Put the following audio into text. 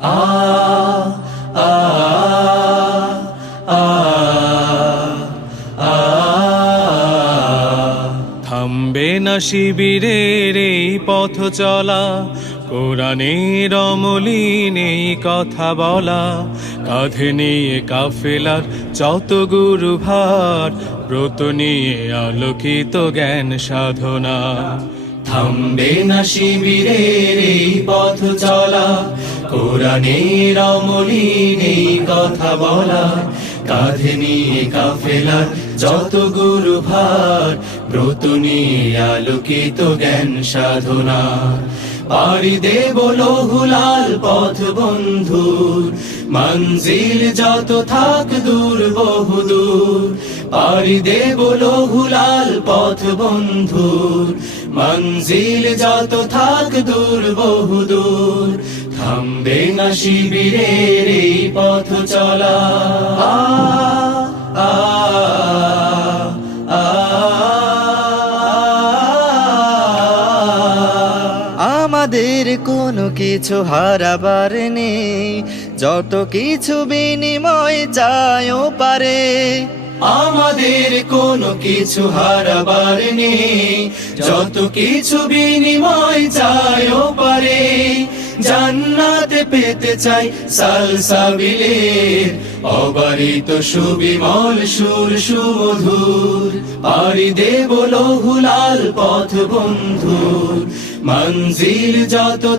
আ আ আ আ থামবে না শিবিরের এই পথ চলা, কোরআনের অমলিন এই কথা বলা, কাঁধে নিয়ে কাফেলার যত গুরু ভার, ব্রত নিয়ে আলোকিত জ্ঞান সাধনা। থামবে না শিবিরের এই পথ চলা, কোরআনের অমলিন এই কথা বলা, কাঁধে নিয়ে কাফেলার যত গুরু ভার, ব্রত নিয়ে আলোকিত জ্ঞান সাধনা। পাড়ি দেব লৌহুলাল পথ বন্ধুর, মঞ্জিল যত থাক দূর বহুদূর। পাড়ি দেব লৌহুলাল পথ বন্ধুর, মঞ্জিল যত থাক দূর বহুদূর। থামবে না শিবিরের এই পথ চলা। আ আ আ আমাদের কোনো কিছু হারাবার নেই, যত কিছু বিনিময় চাইও পারে। আমাদের কোনো কিছু হারাবার নেই, যত কিছু বিনিময় চাইও পারে। জান্নাতে পেতে চাই সালসাবিলের অবারিত সুবিমল সুর সুমধুর। পাড়ি দেব লৌহুলাল পথ বন্ধুর, মঞ্জিল যত